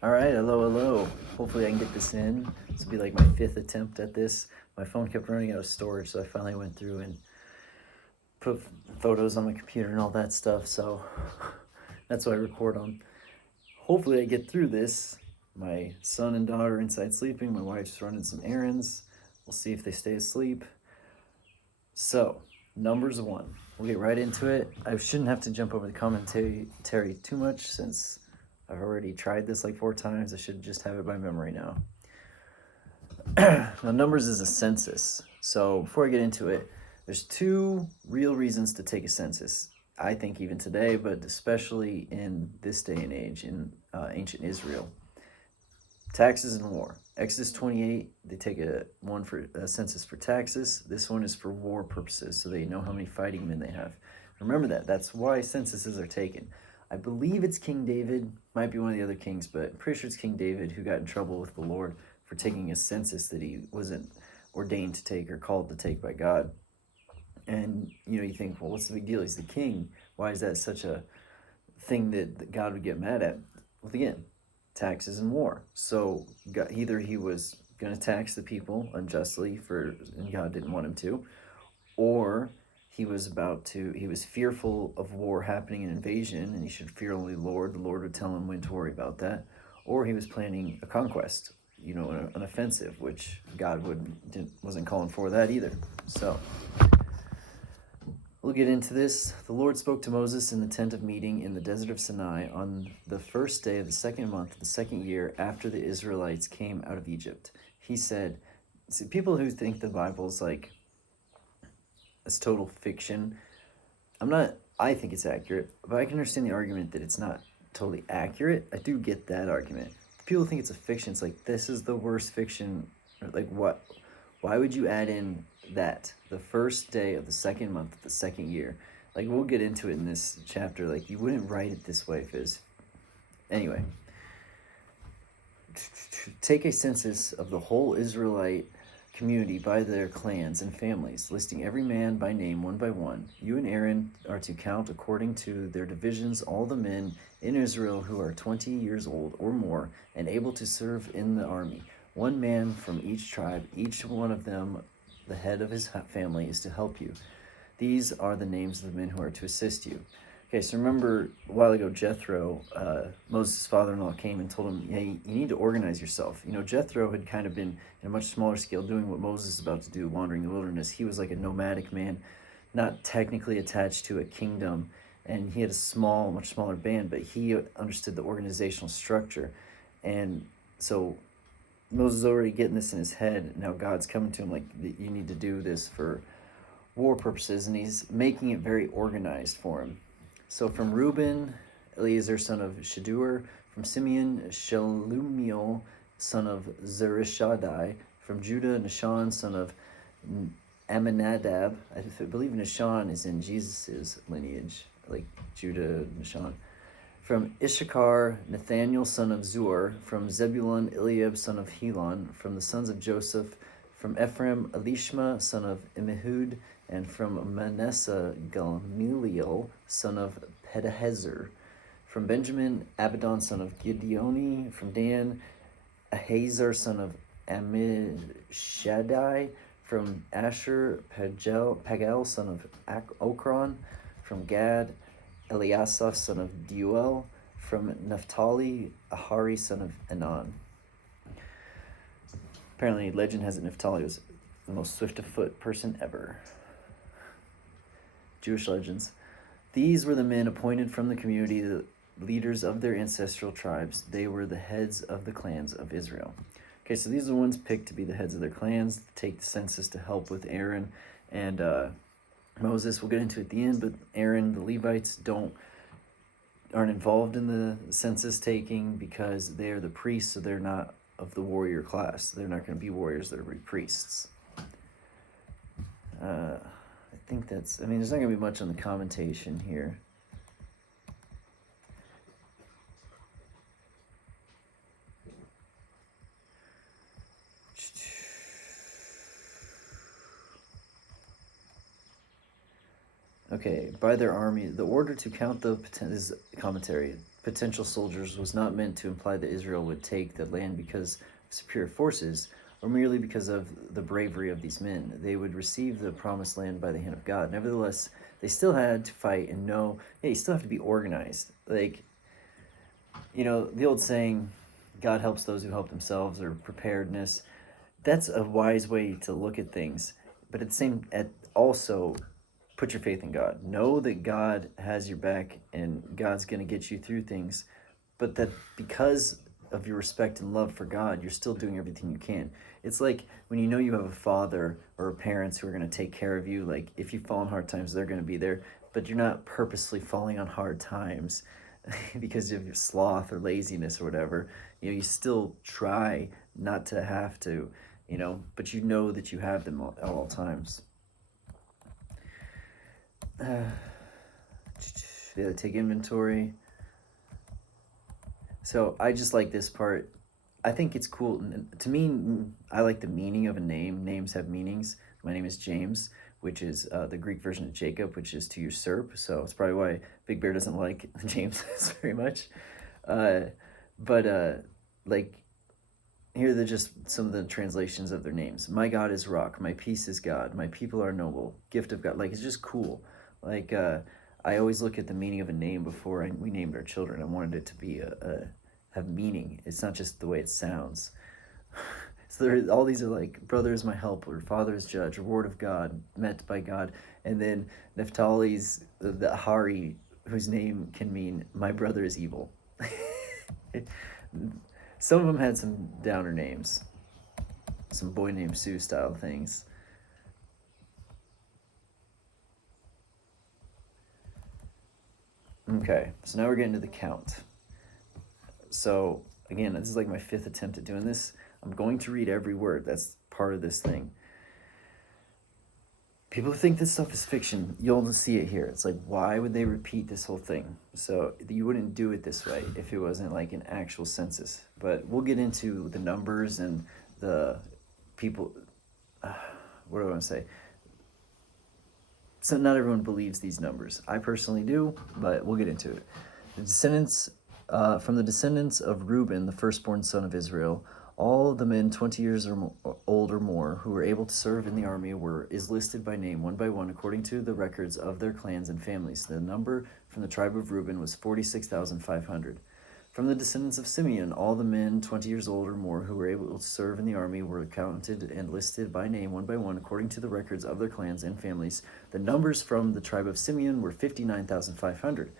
All right, hello. Hopefully I can get this in. This will be like my 5th attempt at this. My phone kept running out of storage, so I finally went through and put photos on my computer and all that stuff. So that's what I record on. Hopefully I get through this. My son and daughter are inside sleeping. My wife's running some errands. We'll see if they stay asleep. So, Numbers 1. We'll get right into it. I shouldn't have to jump over the commentary too much since I've already tried this like 4 times. I should just have it by memory now. Now, Numbers is a census. So, before I get into it, there's 2 real reasons to take a census. I think even today, but especially in this day and age in ancient Israel. Taxes and war. Exodus 28, they take a census for taxes. This one is for war purposes, so they know how many fighting men they have. Remember that. That's why censuses are taken. I believe it's King David, might be one of the other kings, but I'm pretty sure it's King David who got in trouble with the Lord for taking a census that he wasn't ordained to take or called to take by God. And you think, well, what's the big deal? He's the king. Why is that such a thing that God would get mad at? Well, again, taxes and war. So either he was going to tax the people unjustly and God didn't want him to, or he was fearful of war happening, an invasion, and he should fear only the Lord. The Lord would tell him when to worry about that. Or he was planning a conquest, an offensive, which God wasn't calling for that either. So we'll get into this. The Lord spoke to Moses in the tent of meeting in the desert of Sinai on the first day of the 2nd month of the 2nd year after the Israelites came out of Egypt. He said, see, people who think the Bible's like it's total fiction, I think it's accurate, but I can understand the argument that it's not totally accurate. I do get that argument. People think it's a fiction. It's like, this is the worst fiction. Like, what? Why would you add in that the first day of the 2nd month of the 2nd year? Like, we'll get into it in this chapter. Like, you wouldn't write it this way, Fizz. Anyway, take a census of the whole Israelite community by their clans and families, listing every man by name one by one. You and Aaron are to count according to their divisions all the men in Israel who are 20 years old or more and able to serve in the army. One man from each tribe, each one of them the head of his family, is to help you. These are the names of the men who are to assist you. Okay, so remember a while ago, Jethro, Moses' father-in-law, came and told him, hey, you need to organize yourself. Jethro had kind of been in a much smaller scale doing what Moses is about to do, wandering the wilderness. He was like a nomadic man, not technically attached to a kingdom, and he had a much smaller band, but he understood the organizational structure. And so Moses is already getting this in his head. Now God's coming to him like, you need to do this for war purposes, and he's making it very organized for him. So from Reuben, Eleazar, son of Shadur. From Simeon, Shelumiel, son of Zurishaddai. From Judah, Nahshon, son of Amminadab. I believe Nahshon is in Jesus' lineage, like Judah, Nahshon. From Issachar, Nathaniel, son of Zur. From Zebulun, Eliab, son of Helon. From the sons of Joseph. From Ephraim, Elishma, son of Immihud. And from Manasseh, Gamaliel, son of Pedahezer. From Benjamin, Abidan, son of Gideoni. From Dan, Ahazar, son of Ammishaddai. From Asher, Pagel, son of Okron. From Gad, Eliasaph, son of Deuel. From Naphtali, Ahari, son of Anan. Apparently, legend has it Naphtali was the most swift of foot person ever. Jewish legends. These were the men appointed from the community, the leaders of their ancestral tribes. They were the heads of the clans of Israel. Okay, so these are the ones picked to be the heads of their clans, to take the census to help with Aaron and Moses. We'll get into it at the end, but Aaron, the Levites, aren't involved in the census taking because they are the priests, so they're not of the warrior class. They're not going to be warriors, they're priests. I think there's not going to be much on the commentation here. Okay, by their army, the order to count the commentary. potential soldiers was not meant to imply that Israel would take the land because of superior forces or merely because of the bravery of these men. They would receive the promised land by the hand of God. Nevertheless, they still had to fight and know, hey, you still have to be organized. Like, the old saying, God helps those who help themselves, or preparedness. That's a wise way to look at things. But also put your faith in God. Know that God has your back and God's going to get you through things, but that because of your respect and love for God, you're still doing everything you can. It's like when you know you have a father or parents who are going to take care of you, like if you fall on hard times, they're going to be there, but you're not purposely falling on hard times because of your sloth or laziness or whatever. You still try not to have to, but you know that you have them at all times. Take inventory. So I just like this part. I think it's cool. To me, I like the meaning of a name. Names have meanings. My name is James, which is the Greek version of Jacob, which is to usurp. So it's probably why Big Bear doesn't like James very much. But here are just some of the translations of their names. My God is rock. My peace is God. My people are noble. Gift of God. Like, it's just cool. Like, I always look at the meaning of a name before we named our children. I wanted it to be have meaning. It's not just the way it sounds. So all these are like, brother is my helper, father is judge, reward of God, met by God. And then Naphtali's the Hari, whose name can mean my brother is evil. Some of them had some downer names, some boy named Sue style things. Okay, so now we're getting to the count. So again, this is like my 5th attempt at doing this. I'm going to read every word. That's part of this thing. People who think this stuff is fiction, you'll see it here. It's like, why would they repeat this whole thing? So you wouldn't do it this way if it wasn't like an actual census. But we'll get into the numbers and the people. What do I want to say? So not everyone believes these numbers. I personally do, but we'll get into it. The descendants, from the descendants of Reuben, the firstborn son of Israel, all the men 20 years old or more who were able to serve in the army is listed by name, one by one, according to the records of their clans and families. The number from the tribe of Reuben was 46,500. From the descendants of Simeon, all the men 20 years old or more who were able to serve in the army were counted and listed by name, one by one, according to the records of their clans and families. The numbers from the tribe of Simeon were 59,500.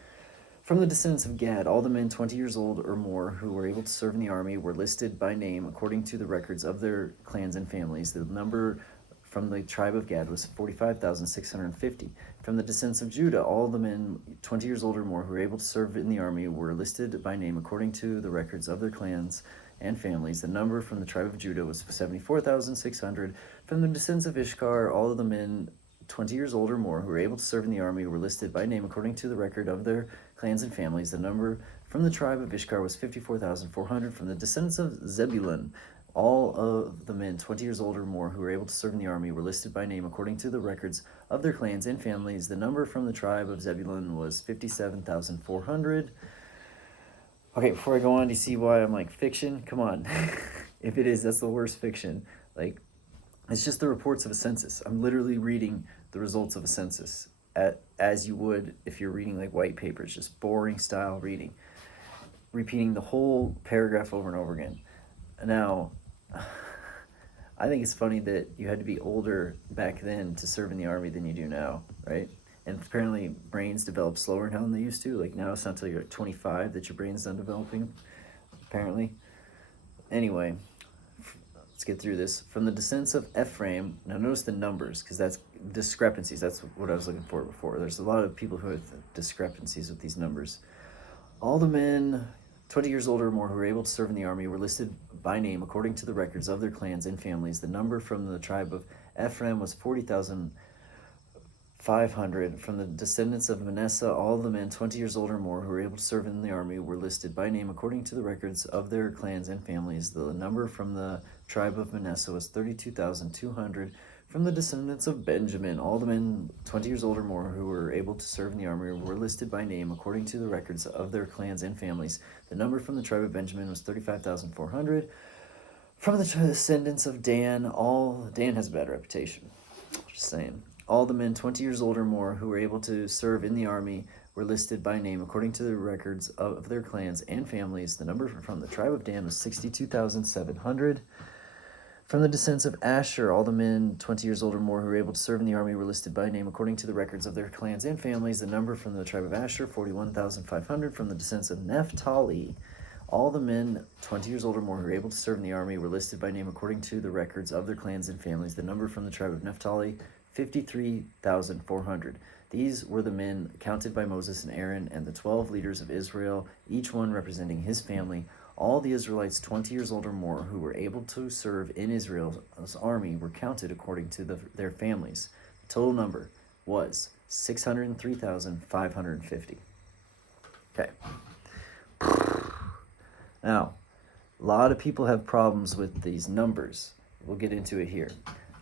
From the descendants of Gad, all the men 20 years old or more who were able to serve in the army were listed by name according to the records of their clans and families. The number from the tribe of Gad was 45,650. From the descendants of Judah, all the men 20 years old or more who were able to serve in the army were listed by name according to the records of their clans and families. The number from the tribe of Judah was 74,600. From the descendants of Issachar, all of the men 20 years old or more who were able to serve in the army were listed by name according to the record of their clans and families. The number from the tribe of Issachar was 54,400. From the descendants of Zebulun, all of the men 20 years old or more who were able to serve in the army were listed by name according to the records of their clans and families. The number from the tribe of Zebulun was 57,400. Okay, before I go on, do you see why I'm like, fiction? Come on. If it is, that's the worst fiction. Like, it's just the reports of a census. I'm literally reading the results of a census as you would if you're reading like white papers, just boring style reading, repeating the whole paragraph over and over again. Now, I think it's funny that you had to be older back then to serve in the army than you do now, right? And apparently brains develop slower now than they used to. Like now it's not until you're 25 that your brain's done developing, apparently. Anyway, let's get through this. From the descendants of Ephraim, now notice the numbers, because that's discrepancies. That's what I was looking for before. There's a lot of people who have discrepancies with these numbers. All the men 20 years old or more who were able to serve in the army were listed by name according to the records of their clans and families. The number from the tribe of Ephraim was 40,500. From the descendants of Manasseh, all the men 20 years old or more who were able to serve in the army were listed by name according to the records of their clans and families. The number from the tribe of Manasseh was 32,200. From the descendants of Benjamin, all the men 20 years old or more who were able to serve in the army were listed by name according to the records of their clans and families. The number from the tribe of Benjamin was 35,400. From the descendants of Dan, Dan has a bad reputation. Just saying. All the men 20 years old or more who were able to serve in the army were listed by name according to the records of their clans and families. The number from the tribe of Dan was 62,700. From the descendants of Asher, all the men 20 years old or more who were able to serve in the army were listed by name according to the records of their clans and families. The number from the tribe of Asher, 41,500. From the descendants of Naphtali, all the men 20 years old or more who were able to serve in the army were listed by name according to the records of their clans and families. The number from the tribe of Naphtali, 53,400. These were the men counted by Moses and Aaron and the 12 leaders of Israel, each one representing his family. All the Israelites 20 years old or more who were able to serve in Israel's army were counted according to their families. The total number was 603,550. Okay. Now, a lot of people have problems with these numbers. We'll get into it here.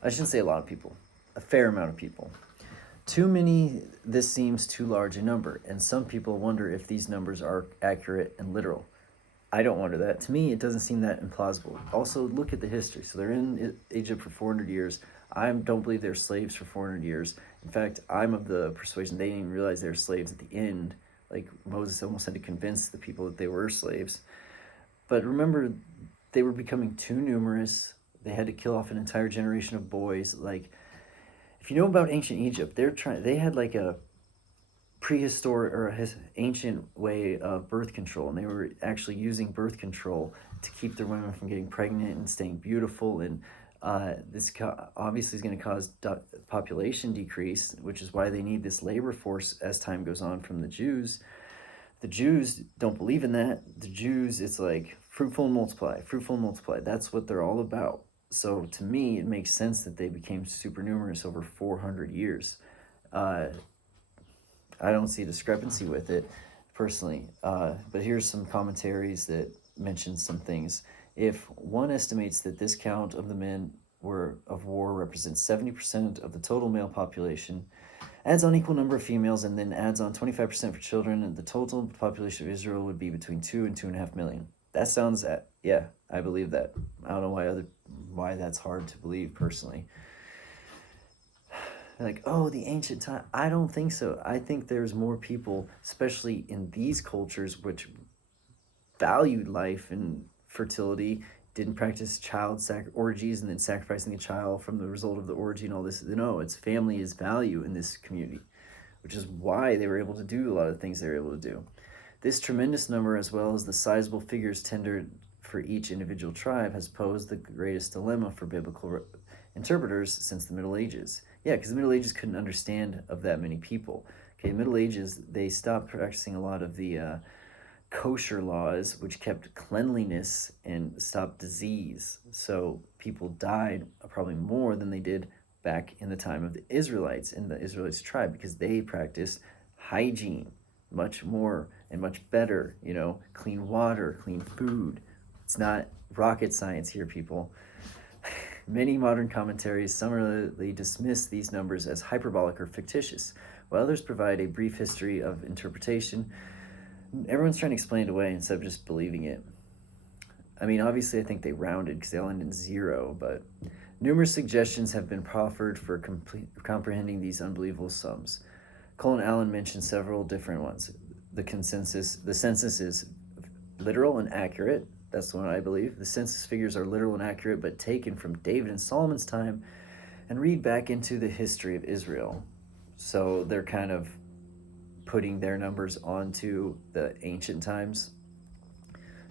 I shouldn't say a lot of people, a fair amount of people. Too many, this seems too large a number, and some people wonder if these numbers are accurate and literal. I don't wonder that. To me, it doesn't seem that implausible. Also, look at the history. So they're in Egypt for 400 years. I don't believe they're slaves for 400 years. In fact, I'm of the persuasion they didn't even realize they were slaves at the end. Like, Moses almost had to convince the people that they were slaves. But remember, they were becoming too numerous. They had to kill off an entire generation of boys. Like, if you know about ancient Egypt, they had like a prehistoric or ancient way of birth control, and they were actually using birth control to keep their women from getting pregnant and staying beautiful, and this obviously is going to cause population decrease, which is why they need this labor force as time goes on from the Jews. The Jews don't believe in that. The Jews, it's like fruitful and multiply, fruitful and multiply. That's what they're all about. So to me, it makes sense that they became super numerous over 400 years. I don't see a discrepancy with it personally, but here's some commentaries that mention some things. If one estimates that this count of the men of war represents 70% of the total male population, adds on equal number of females, and then adds on 25% for children, and the total population of Israel would be between 2 and 2.5 million. That sounds, yeah, I believe that. I don't know why that's hard to believe personally. Like, oh, the ancient time. I don't think so. I think there's more people, especially in these cultures, which valued life and fertility, didn't practice child orgies and then sacrificing a child from the result of the orgy and all this. No, it's family is value in this community, which is why they were able to do a lot of things they were able to do. This tremendous number, as well as the sizable figures tendered for each individual tribe, has posed the greatest dilemma for biblical interpreters since the Middle Ages. Yeah, because the Middle Ages couldn't understand of that many people. Okay, Middle Ages, they stopped practicing a lot of the kosher laws, which kept cleanliness and stopped disease. So people died probably more than they did back in the time of the Israelites in the Israelites tribe, because they practiced hygiene much more and much better, clean water, clean food. It's not rocket science here, people. Many modern commentaries summarily dismiss these numbers as hyperbolic or fictitious, while others provide a brief history of interpretation. Everyone's trying to explain it away instead of just believing it. I mean, obviously, I think they rounded because they all end in 0, but numerous suggestions have been proffered for comprehending these unbelievable sums. Colin Allen mentioned several different ones. The census is literal and accurate. That's the one I believe. The census figures are literal and accurate, but taken from David and Solomon's time and read back into the history of Israel. So they're kind of putting their numbers onto the ancient times.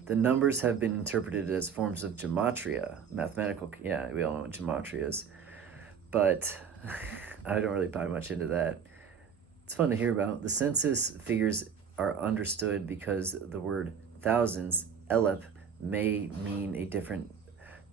The numbers have been interpreted as forms of gematria, mathematical. Yeah, we all know what gematria is, but I don't really buy much into that. It's fun to hear about. The census figures are understood because the word thousands, elep, may mean a different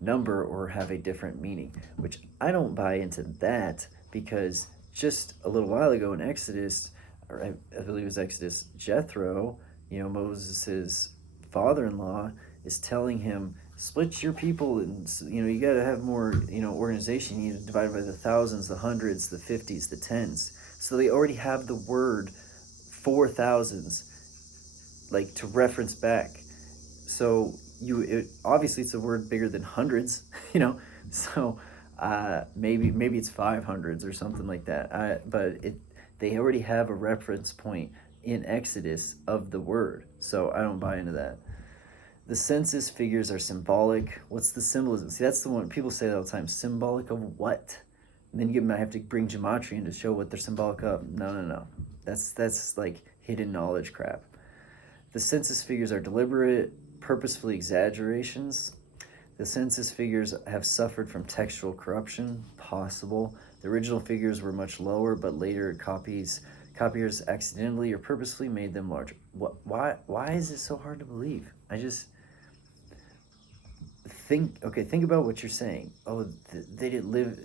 number or have a different meaning, which I don't buy into that, because just a little while ago in Exodus, or I believe it was Exodus, Jethro, Moses' father-in-law, is telling him split your people, and you got to have more organization. You need to divide by the thousands, the hundreds, the fifties, the tens. So they already have the word for thousands, like, to reference back. So obviously it's a word bigger than hundreds. So maybe it's 500s or something like that. But they already have a reference point in Exodus of the word, so I don't buy into that. The census figures are symbolic. What's the symbolism? See, that's the one people say that all the time. Symbolic of what? And then you might have to bring gematria in to show what they're symbolic of. No. That's like hidden knowledge crap. The census figures are deliberate, purposeful exaggerations. The census figures have suffered from textual corruption, possible. The original figures were much lower, but later copiers accidentally or purposefully made them larger. Why is it so hard to believe? I just think about what you're saying. Oh, they didn't live,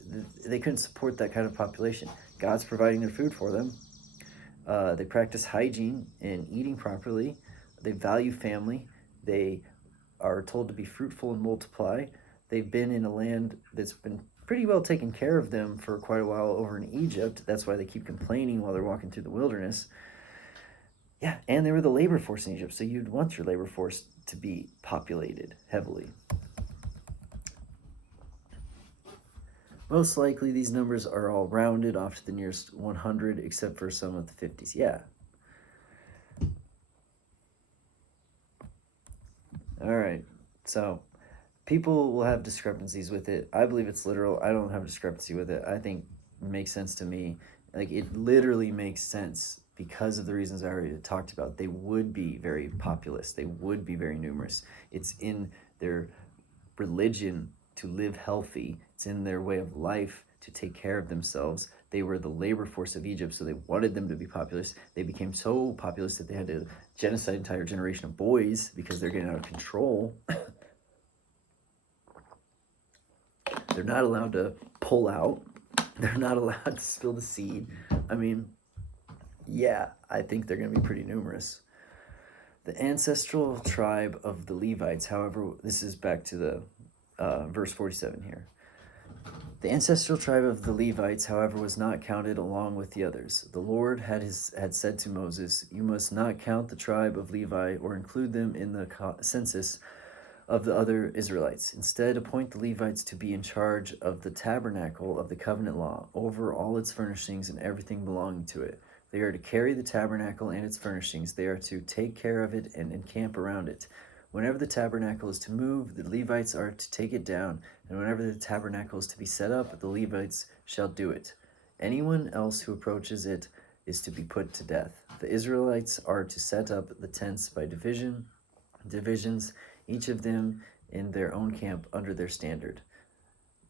they couldn't support that kind of population. God's providing their food for them. They practice hygiene and eating properly. They value family. They are told to be fruitful and multiply. They've been in a land that's been pretty well taken care of them for quite a while over in Egypt. That's why they keep complaining while they're walking through the wilderness. Yeah, and they were the labor force in Egypt, so you'd want your labor force to be populated heavily. Most likely these numbers are all rounded off to the nearest 100, except for some of the 50s. Yeah. All right. So people will have discrepancies with it. I believe it's literal. I don't have a discrepancy with it. I think it makes sense to me. Like, it literally makes sense because of the reasons I already talked about. They would be very populous. They would be very numerous. It's in their religion to live healthy. It's in their way of life to take care of themselves. They were the labor force of Egypt, so they wanted them to be populous. They became so populous that they had to genocide an entire generation of boys because they're getting out of control. They're not allowed to pull out. They're not allowed to spill the seed. I mean, yeah, I think they're going to be pretty numerous. The ancestral tribe of the Levites, however, this is back to the verse 47 here. The ancestral tribe of the Levites, however, was not counted along with the others. The Lord had said to Moses, "You must not count the tribe of Levi or include them in the census of the other Israelites. Instead, appoint the Levites to be in charge of the tabernacle of the covenant law, over all its furnishings and everything belonging to it. They are to carry the tabernacle and its furnishings. They are to take care of it and encamp around it. Whenever the tabernacle is to move, the Levites are to take it down, and whenever the tabernacle is to be set up, the Levites shall do it. Anyone else who approaches it is to be put to death. The Israelites are to set up the tents by divisions, each of them in their own camp under their standard.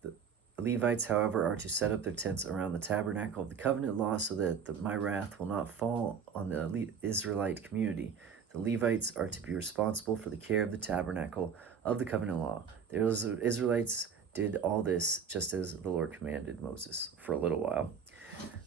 The Levites, however, are to set up their tents around the tabernacle of the covenant law so that my wrath will not fall on the Israelite community. The Levites are to be responsible for the care of the tabernacle of the covenant law. The Israelites did all this just as the Lord commanded Moses for a little while."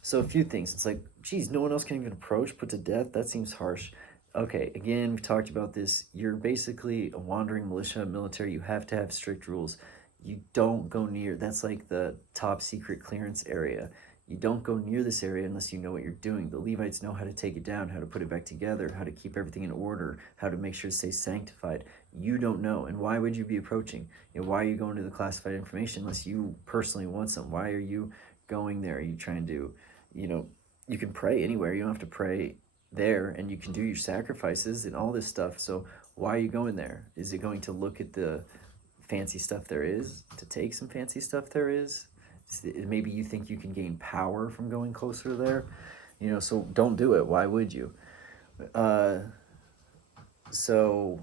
So a few things. It's like, geez, no one else can even approach, put to death? That seems harsh. Okay, again, we've talked about this. You're basically a wandering militia, military. You have to have strict rules. You don't go near. That's like the top secret clearance area. You don't go near this area unless you know what you're doing. The Levites know how to take it down, how to put it back together, how to keep everything in order, how to make sure it stays sanctified. You don't know. And why would you be approaching? Why are you going to the classified information unless you personally want some? Why are you going there? Are you trying to, you can pray anywhere. You don't have to pray there, and you can do your sacrifices and all this stuff. So why are you going there? Is it going to look at the fancy stuff there is? To take some fancy stuff there is? Maybe you think you can gain power from going closer there, so don't do it. Why would you? So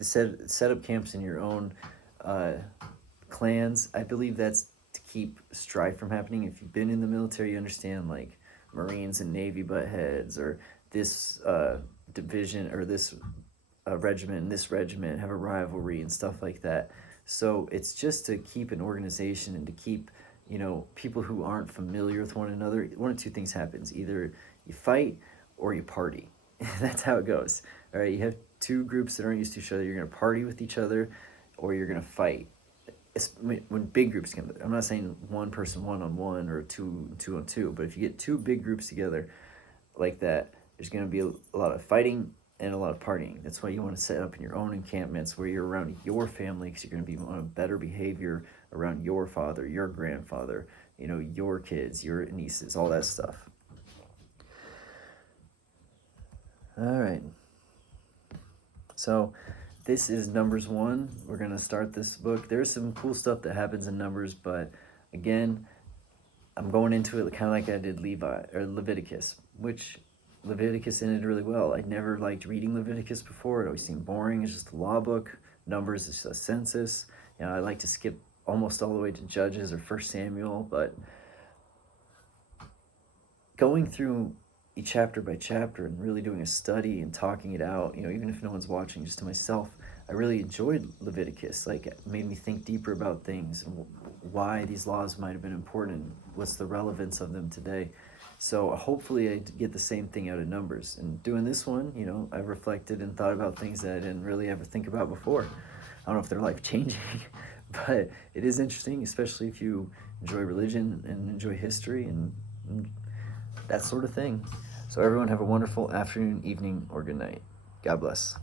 set up camps in your own clans. I believe that's to keep strife from happening. If you've been in the military, you understand, like, Marines and Navy butt heads, or this division or this regiment and this regiment have a rivalry and stuff like that. So it's just to keep an organization and to keep, people who aren't familiar with one another. One of two things happens. Either you fight or you party. That's how it goes. All right, you have two groups that aren't used to each other. You're going to party with each other. or you're going to fight. When big groups come, I'm not saying one person one on one or two on two, but if you get two big groups together like that, there's going to be a lot of fighting and a lot of partying. That's why you want to set up in your own encampments where you're around your family, because you're going to be on a better behavior around your father, your grandfather, your kids, your nieces, all that stuff. All right. So this is Numbers 1. We're going to start this book. There's some cool stuff that happens in Numbers, but again, I'm going into it kind of like I did Leviticus, which Leviticus ended really well. I never liked reading Leviticus before. It always seemed boring. It's just a law book. Numbers is just a census. I like to skip almost all the way to Judges or 1 Samuel, but going through each chapter by chapter and really doing a study and talking it out, even if no one's watching, just to myself, I really enjoyed Leviticus. Like, it made me think deeper about things and why these laws might have been important. What's the relevance of them today? So hopefully I get the same thing out of Numbers. And doing this one, I've reflected and thought about things that I didn't really ever think about before. I don't know if they're life-changing, but it is interesting, especially if you enjoy religion and enjoy history and that sort of thing. So everyone have a wonderful afternoon, evening, or good night. God bless.